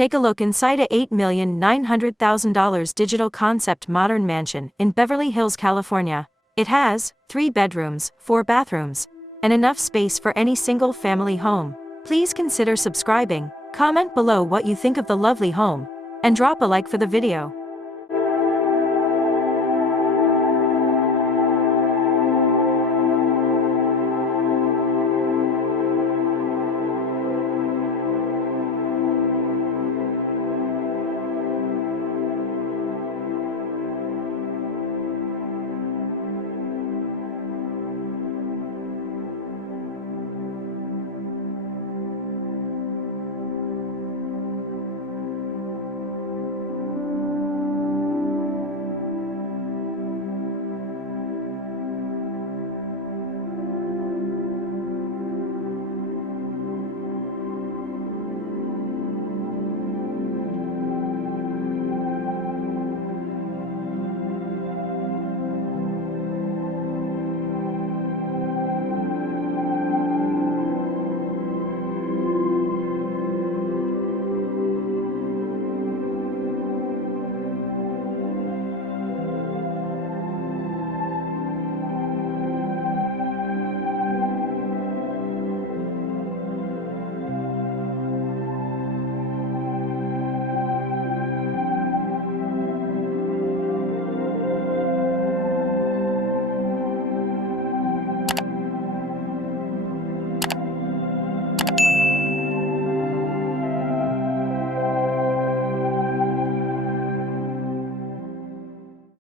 take a look inside a $8,900,000 digital concept modern mansion in Beverly Hills, California. It has 3 bedrooms, 4 bathrooms, and enough space for any single family home. Please consider subscribing, comment below what you think of the lovely home, and drop a like for the video.